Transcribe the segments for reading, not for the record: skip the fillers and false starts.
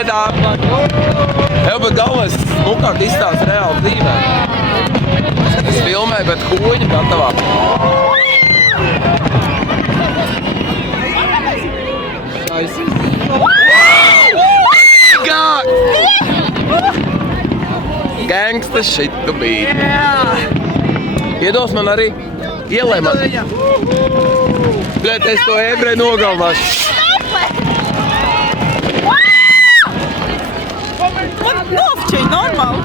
dziedām. Jau, bet galvenais smukāk izstāsta reāli dzīvē. Es filmēju, bet huņi gatavā. Gangsta shit tu biji. Iedos man arī. Ielē man. Bļet, es to ebreju nogalināšu. Nofčeji, normāli.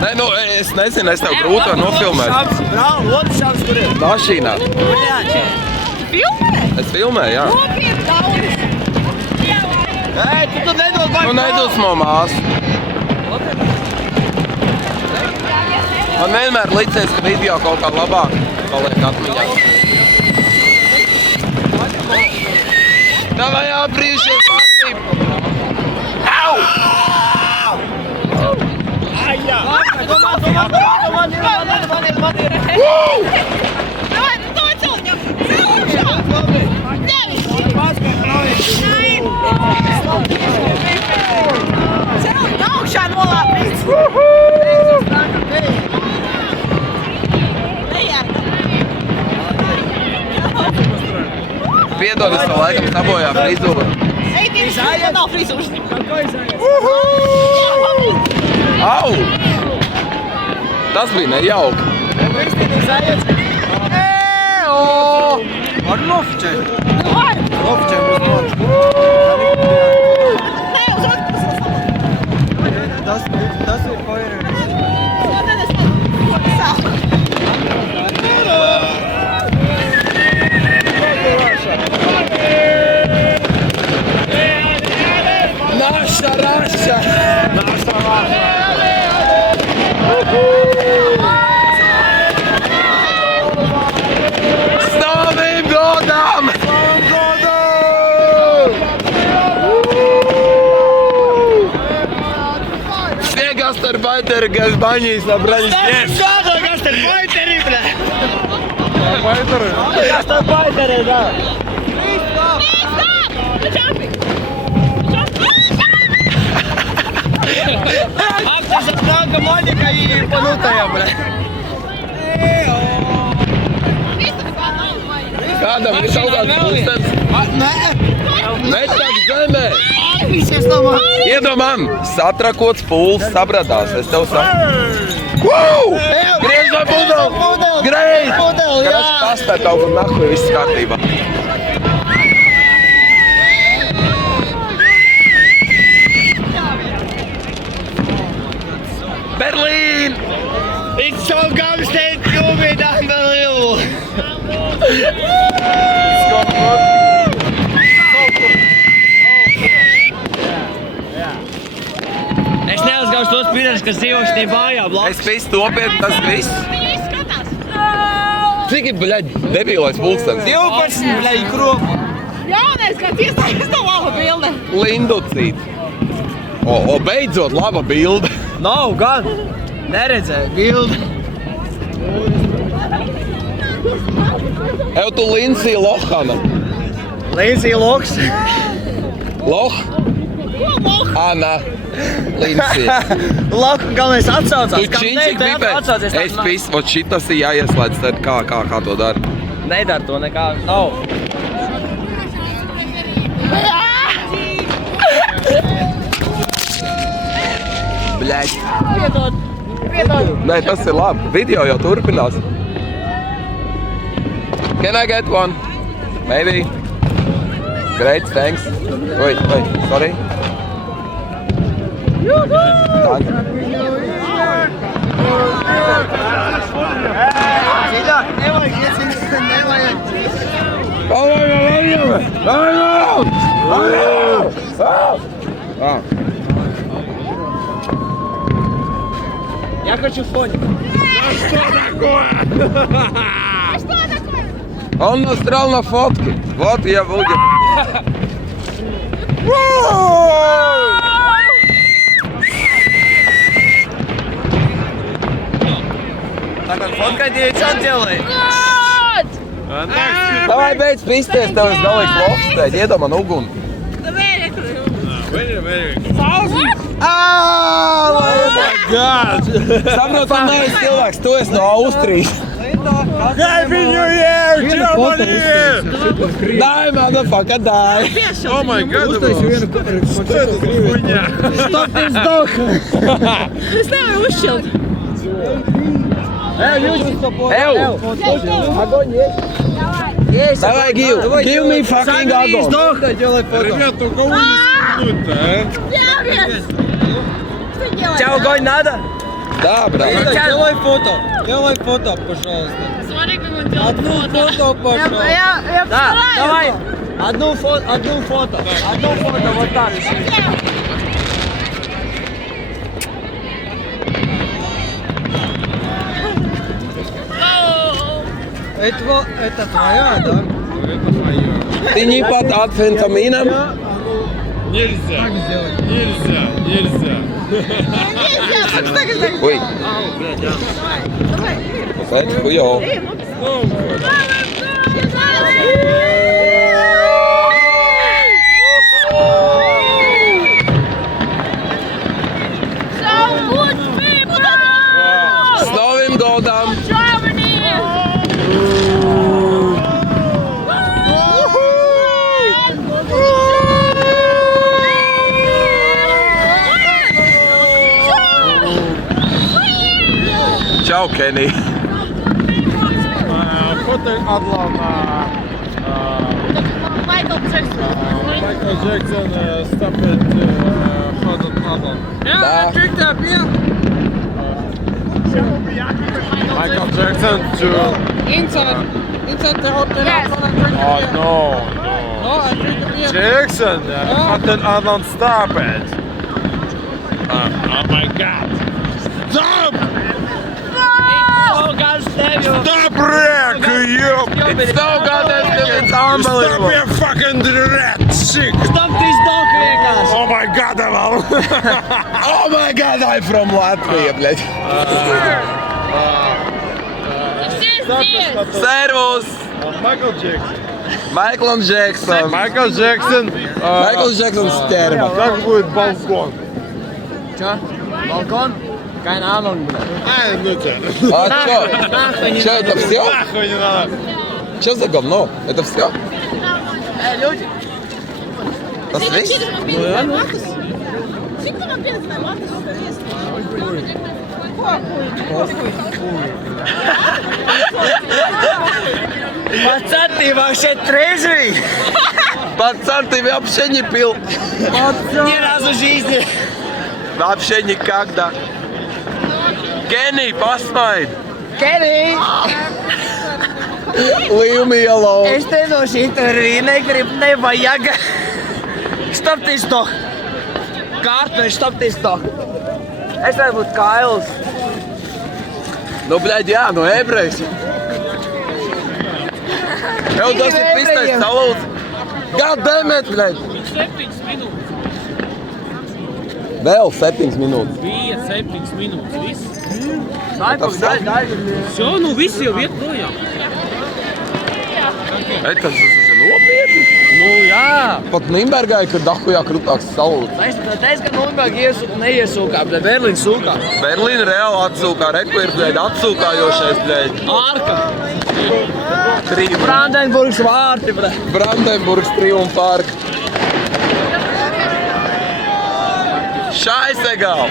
Nē, nu, es nezinu, es tev grūti var nofilmēt. Bravo, otrs šāds, kur ir? Mašīnā. Filmē? Es filmēju, jā. Nopietni daudz. Ei, tu nedod baigi. Nu, nedusmo māsu. Man vienmēr licies, ka video kaut kā labāk paliek atmiņā. Davai aprīšies patību! Au! Aja! Domā! Davai, to celņam! Celņam augšā nolāpīts! Piedod, es to laikam sabojā frizūru. Ej, tieši, man nav frizūras. Au! Tas bija nejauki. Var nofčēt? Var! Nofčēt mums nofčēt. Nē, uz otru Tas ir poirēs. Naša raša! Stāvim godam! Все гастарбайтеры, газбани, собрались здесь. Что, гастарбайтеры, бля? Гастарбайтеры, да. Акция много Моника и понутая, бля. Kādam ir kaut kāds pulstens? Nē. Netāk zemē! Visies no man. Iedod man! Satrakots pūls sabradās, es tev saku. Wow! Griežam pudeli! Greit! Pudeli, jā! Kas pastāt kaut kur nahu, viss kārtībā. Berlīn! It's so gunstead, you made unbelievable. Es neuzgāšu tos pīrēšus, kas dzīvo šī mājā blakus. Es visu nopietni, tas viss. Viņi izskatās. Cik ir, bļaļ, debilais pulkstens? 12, bļaļ, kropu. Jaunais, kāds iestājas tā laba bilde. Linducīt. O, beidzot, laba bilde. Nav gan. Neredzēju bildi. Ev tu Lindsija Lohana. Līdzī loks. Loh? Ana. Lindsija. Loku galvenais atsaucās. Tu čiņķi gribēt? Es pis, vot šitas ir jāieslēdz, tad kā to dara? Nedara to nekā. Nav. Bļaļ. Piedod. Nē, tas ir labi. Video jau turpinās. Can I get one? Maybe. Great, thanks. Oi, sorry. Danke. Я хочу фоник. Он настрял на фотки. Вот я буду. Так он фоткает, что он делает? Давай beidz pisties, tev es galīgi lokstēt. Iedod man uguni. God! Saprot, man nevis cilvēks, tu esi no Austrijas. Happy New Year, Germany! Die, motherfucker, die. Oh my God! Что это за хуйня? Es nevaru uzšķilt. Ew! Давай, give me fucking agony. Ребята, у кого есть минута, а? Пявец! Что делать? Тебя огонь надо? Да, брат. Делай фото, пожалуйста. Смотри, как он делает Одну фото. фото, пожалуйста. Я Да, постараюсь. давай. Одну фото, вот так. Это твоя, да? Это мое. Ты не под амфетамином? Нельзя. Как сделать? Нельзя. Ой. Это хуёво. С Новым годом! Чао, Кенни. Фото Адлана. Майкл Джексон. Майкл Джексон, Stop It, Ходат Адлан. Да. Michael Jackson to... Inside the hotel. Oh no. Jackson, Ходат Адлан, Stop It. Oh my God. Stop! Oh, God, stab you. Stop wreck, you! It's so goddamn good, it's Stop unbelievable. your fucking rat sick! Stop this dog, vienkārši. Oh my God, Aval! Oh my god, I'm from Latvia, блядь. Servus! Michael Jackson. Майкл Джексон. Michael Jackson. Майкл Джексон стерва. Как будет балкон? Čo? Balkon? Keine Ahnung, bro. А чё? Чё, это все? Нахуй не надо. Чё за говно? Это все? Люди. Посмотри. Пацан, ты вообще трезвый? Пацан, ты вообще не пил? Ни разу в жизни. Вообще никогда. Kenny, посмотри. Kenny, Leave me alone. es te no šito arī negribu, nevajag. Stop this dog. Kārtvež, stop this dog. Es varu būt Kails. Ну, блядь, я, ну эбрейс. Evo, tas ir pistais salūts. God damn it, blядь. Vēl 7 minūtes. Bija 7 minūtes. Viss. Tas Все, ну viss jau iet projām. Tas ir nopietni. Nu jā. Pat Nimbergai, kad dahujā krutāks salūts. Es teicu, ka Nürnberg neiesūkā, bet Berlīna sūkā. Berlīna reāli atsūkā. Reku ir, blядь, atsūkājošais, blядь. Ārka. Trīm. Brandenburgs vārti, bre. Brandenburgs triumfārka. Šais egal.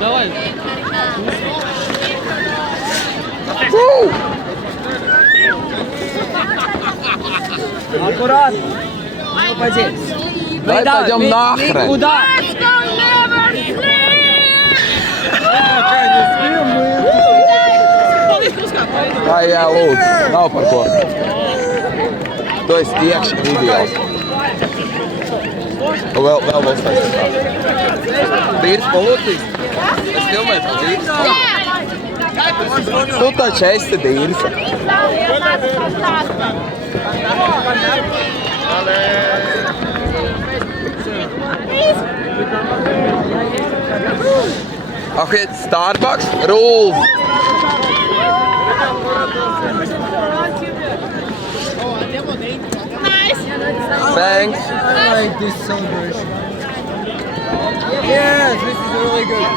Давай. Аккурат. Ну, пойдем. Давай пойдем нахрен. Куда? Jā, lūdzu. Nav par ko. Tu esi iekšā ideāls. Vēl uztaisīt. Vīrs polūcīs. Es filmēju tā vīrs. Tu taču esi dīrs. Okay, Starbucks rules. Nice. Thanks. like this celebration. Yes, this is really good.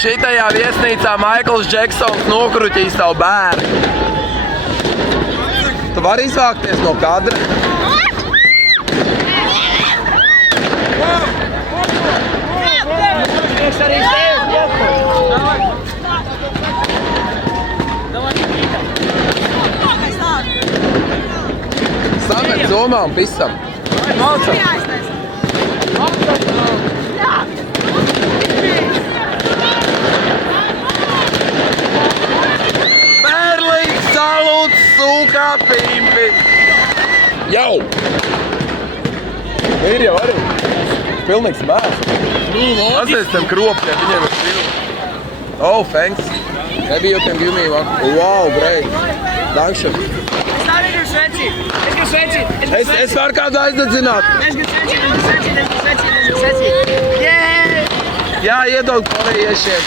Šitajā viesnīcā Maikls Džeksons nokruķīja savu bērnu. Tu vari izvākties no kadra? Samet zomā un pisam. Berlīgs salūts sūkā pimpi. Jau! Ir jau arī. Pilnīgs mēs. Pasēs tam kropļiem, viņiem ir pilni. Oh, thanks. Maybe you can give me one. Wow, great. Dankšu. Es varu kādu aizdedzināt. Jā, iedod korejiešiem.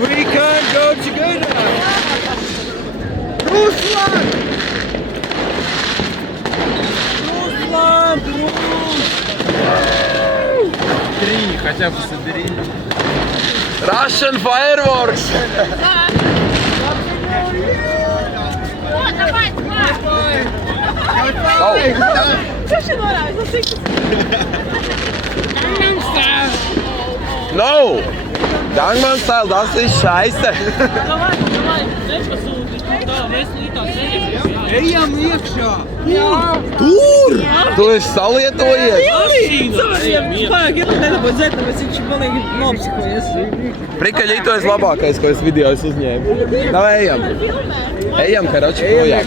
We can't go together. Ruslan! Ruslan, Три, хотя бы собери. Russian fireworks. Oh. No! Gangnam Style, das ist scheiße. Ejam iekšā! Tur! Tu esi salietojies. Prikaļīto es labākais, ko es video uzņēmu. Nav, ejam. Ejam, karoči, projām.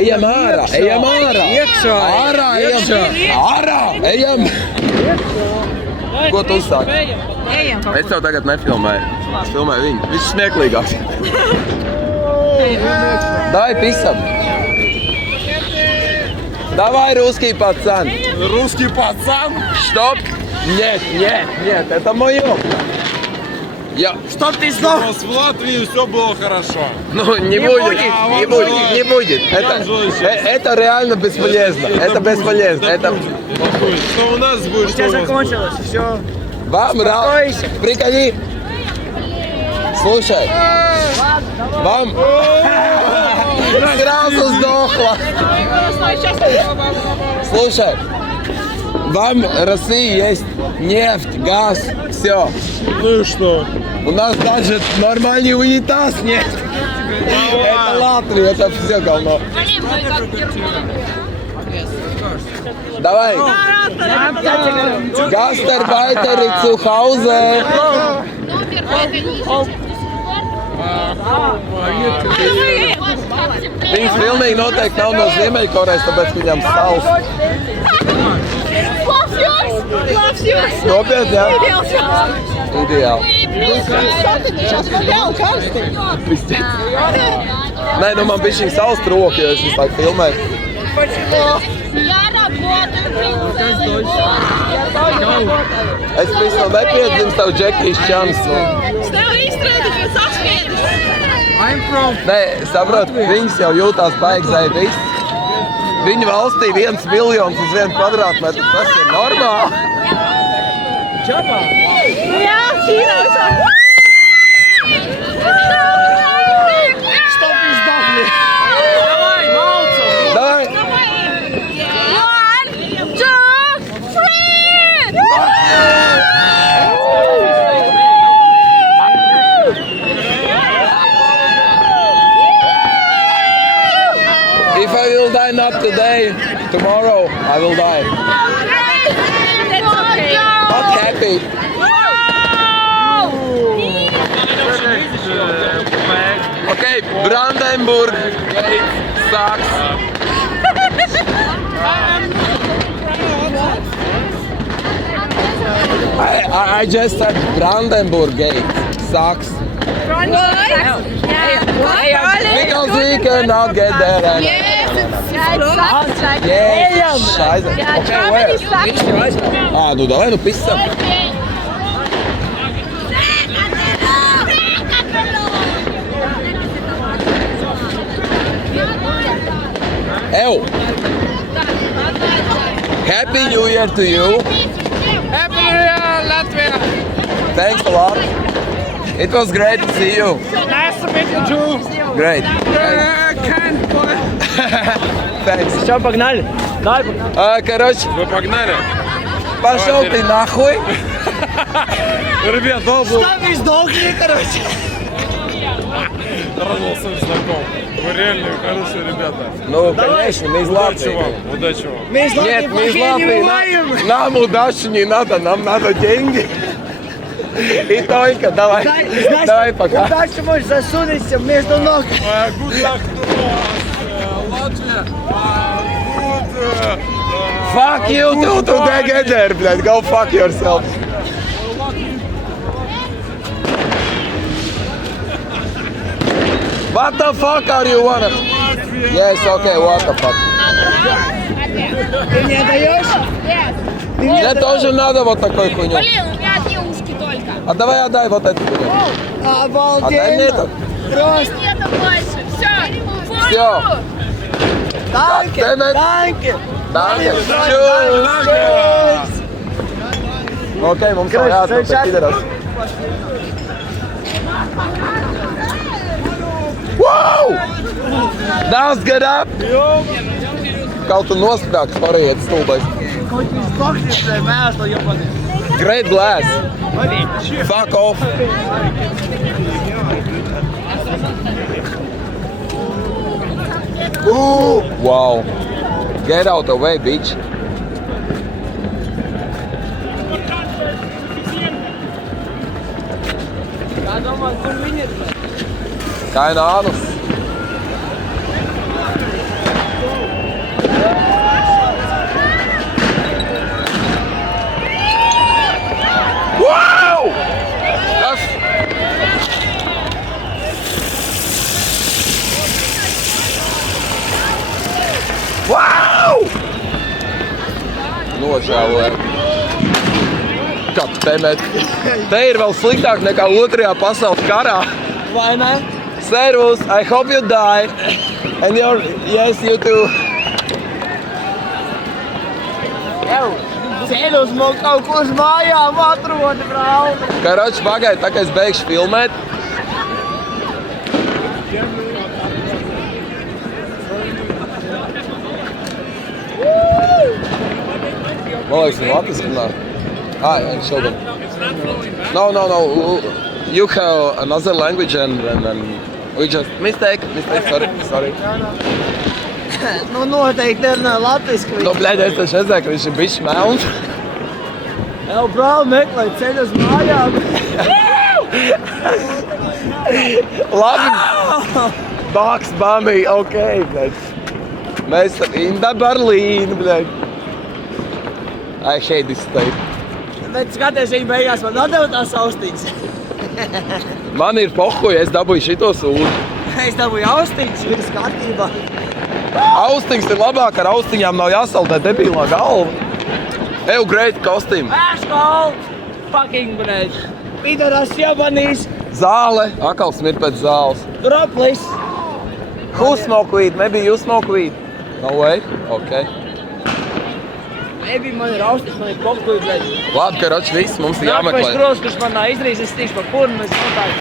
Ejam ārā, ejam ārā. Iekšā! Ārā, ejam. Ārā, ejam. Ko tu uzsāki? Es tev tagad nefilmēju. Es filmēju viņu. Viņš smieklīgāks. Давай писам. Давай, русский пацан. Русский пацан. Стоп. Нет, нет, нет, это моё. Чтоб ты сдох! У нас в Латвии все было хорошо. Ну, не будет. Это реально бесполезно. Это бесполезно. Это... Что у нас будет, что у вас будет? Закончилось, все. Вам Успокойся. Приколи. Слушай. Вам сразу сдохла. Слушай. Вам Россия есть нефть, газ, все. Ну и что? У нас даже нормальный унитаз нет. Это Латвия, это все говно. Давай. Gastarbeiter zu Hause. Viņas pilnīgi noteikti nav no Ziemeļkorejas, tāpēc viņam sals. Labs joks! Nopietni, jā? Ideāls joks! Ideāli. Sakatīšās, man jau karsti! Nē, nu man bišķiņ sals troki, jo es visu laiku filmēju. Es visu vēl nepiedzimst tavu Džekijas čans. Es nevaru izturēt, pēc atspiedas! Nē, saprot, viņas jau jūtās baigi zaidīs. Viņa valstī 1 miljons uz 1 kvadrātmetru, tas ir normāli. Čopā. Jā, Ķīnā visā. Stop izdokļi. Давай, молодцом. Давай. 1, 2, 3. If I will die not today, tomorrow I will die. That's okay. Not happy. Okay, Brandenburg Gate sucks. I just said Brandenburg Gate sucks. Because we cannot get there. And yes, scheiße. Okay, where? Ah, nu давай, ну писам. Ew. Happy New Year to you. Happy New Year, Latvia! Thanks a lot. It was great to see you. Nice to meet you too! Great. Kind boy! Thanks. Что, погнали? Давай, погнали. Короче, Вы погнали? пошел ты нахуй. Ребят, долго Stop издокļi, короче. радовался знаком. Вы реально хорошие ребята. Ну, конечно, мы из Удачи Латвии. вам, удачи вам. Мы из Латвии Нет, мы из плохие не Латвии. бываем. Нам удачи не надо, нам надо деньги. И только, давай. Знаешь, Давай пока. удачу можешь засунуть между ног. Good luck to Latvia. Good. Fuck you two together, блядь. Go fuck yourself. What the fuck are you wanna? Yes, okay, what the fuck. Ты мне даешь? Мне тоже надо вот такой хуйню. Блин, у меня одни ушки только. А давай отдай вот эту хуйню. Отдай мне это. Обалденно. Просто. Нету больше. Все. Всё. Danke, Damn it. danke. Danke. Tschüss. Tschüss. Ok, mums vēl jāatpakaļ pie pideras. Wow! That's good up! Kaut tu nosprāks pariet stulbais. Kaut kas dokļi, lai mēs to jopamies. Great glass. Fuck off. Ooh, wow. Get out the way, bitch. Keine Ahnung. Wow! Das... Wow! Nožēloju. Goddammit. Te ir vēl sliktāk nekā otrajā pasaules karā. Vai ne? Servus, I hope you die. And you're... Yes, you too. Jau, sēdus mums kaut ko uz mājām atrodi, brāl. Karoči, pagaid, tā kā es beigšu filmēt. Man liekas, nu latviski runā. Ah, yeah, šodien. No. You have another language and we just... Mistake, sorry. Nu, noteikti nerunā latviski. Nu, bļaļ, es taču redzēju, ka viņš ir bišķi melns. Jau, brāl, meklē ceļu uz mājām. Labi. Box Bunny, okay, bļaļ. Mēs in the Berlin, bļaļ. I hate this state. Bet skaties, viņa beigās man atdeva tās austiņas. Man ir pohuj, es dabūju šito sūdu. Es dabūju austiņas, viss kārtībā. Austiņas ir labāk, ar austiņām nav jāsaldē debilā galva. Ew, great costume. Ashkol! Fucking, bļaļ. Pidaras jabanīs. Zāle, akal smird pēc zāles. Droplis. Who smoke weed? Maybe you smoke weed? No way? Okay. Nebija, man ir austis, man ir popkuļi, bet... Labi, karoči, viss mums ir Nākamais jāmeklē. kros, kurš man izdarīs, es tikšu pa purnu, mēs notāju.